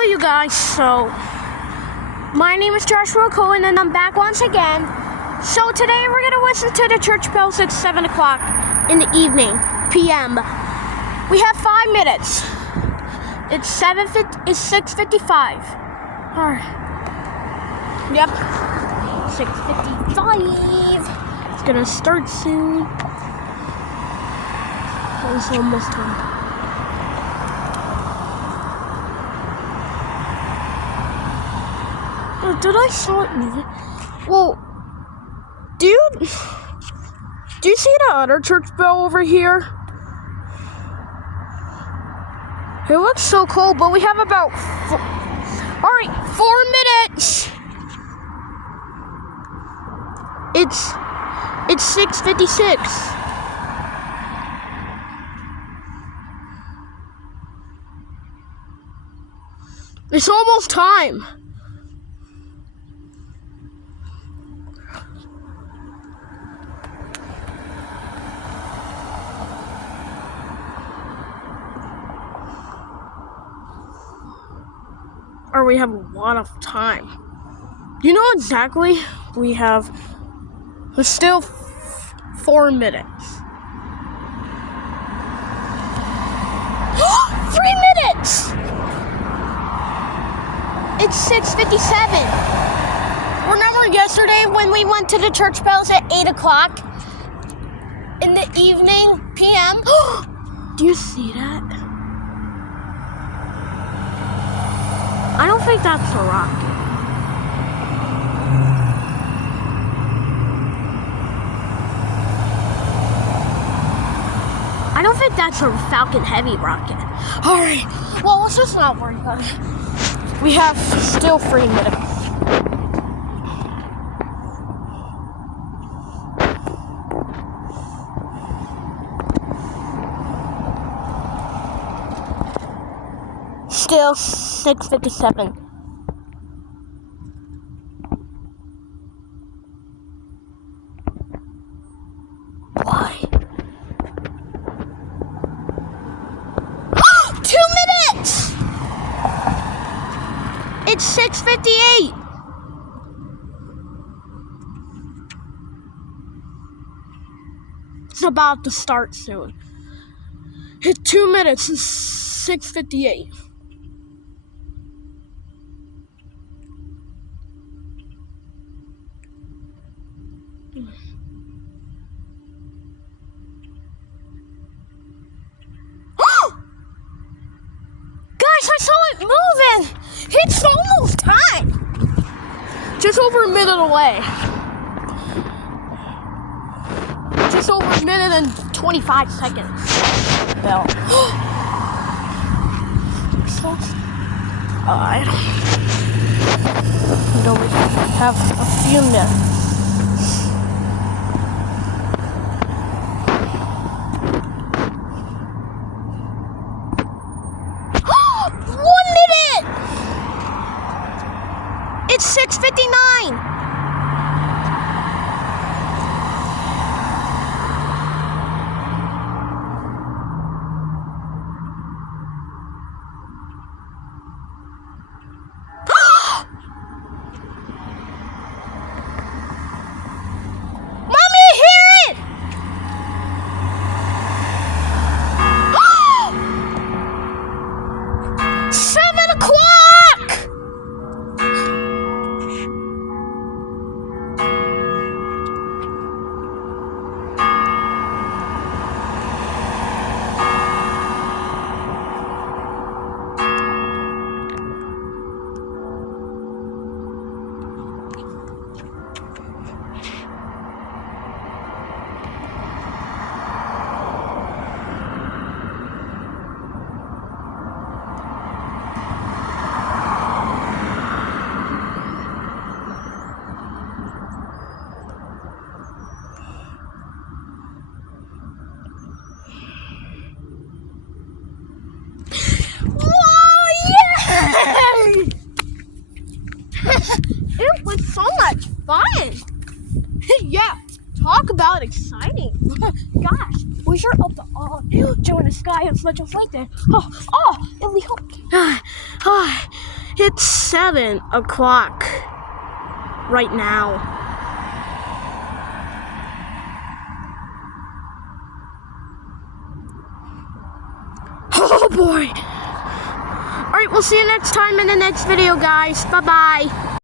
Hello, you guys. So, my name is Joshua Cohen, and I'm back once again. So, today we're going to listen to the church bells at 7 o'clock in the evening, p.m. We have 5 minutes. It's 6:55. Alright. Yep. 6:55. It's going to start soon. It's almost time. Did I start music? Well, do you see the other church bell over here? It looks so cool, but we have about 4 minutes. It's 6:56. It's almost time. Or we have a lot of time. You know exactly? We have still 4 minutes. 3 minutes! It's 6:57. Remember yesterday when we went to the church bells at 8 o'clock in the evening, p.m.? Do you see that? I don't think that's a rocket. I don't think that's a Falcon Heavy rocket. Alright, well, let's just not worry about it. We have still 3 minutes. Still 6:57. Why? 2 minutes! It's 6:58. It's about to start soon. It's 2 minutes and 6:58. Guys, I saw it moving! It's almost time! Just over a minute away. Just over a minute and 25 seconds. Bell. I don't we have a few minutes. It's 6:59. Mommy, hear it! 7 o'clock! It was so much fun. Yeah, talk about exciting. Gosh, we sure up to join the sky and such a flight there. And we hope. It's 7 o'clock right now. Oh boy. Alright, we'll see you next time in the next video, guys. Bye-bye.